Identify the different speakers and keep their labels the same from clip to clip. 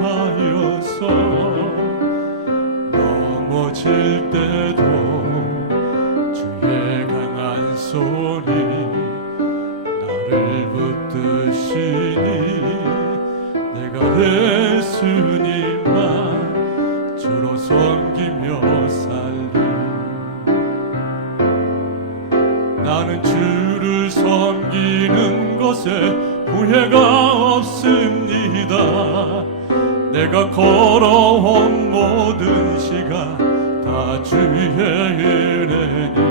Speaker 1: 하여서 넘어질 때도 주의 강한 손이 나를 붙드시니 내가 예수님만 주로 섬기며 살리 나는 주를 섬기는 것에 후회가 없습니다. 내가 걸어온 모든 시간 다 주의 은혜니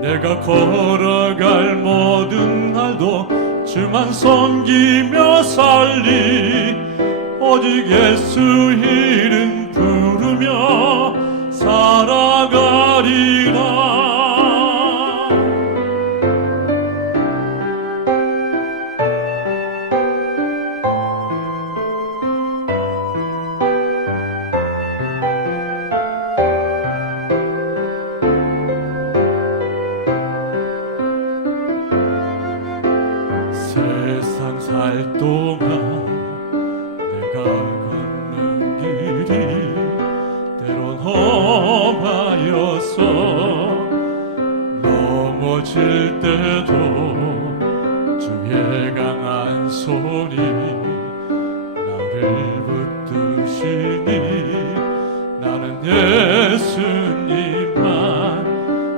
Speaker 1: 내가 걸어갈 모든 날도 주만 섬기며 살리. 오직 예수 이름 부르며 살아가리라 세상 살 동안 내가 걷는 길이 때론 험하여서 넘어질 때도 주의 강한 손이 나를 붙드시니 나는 예수님만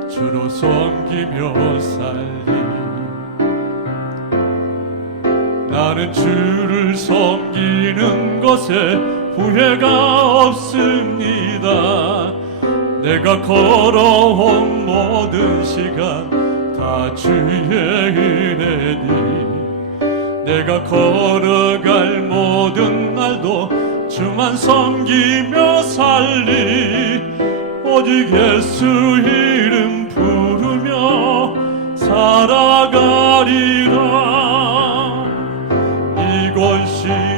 Speaker 1: 주로 섬기며 살리 나는 주를 섬기는 것에 후회가 없습니다. 내가 걸어온 모든 시간 다 주의 은혜니 내가 걸어갈 모든 날도 주만 섬기며 살리 오직 예수 이름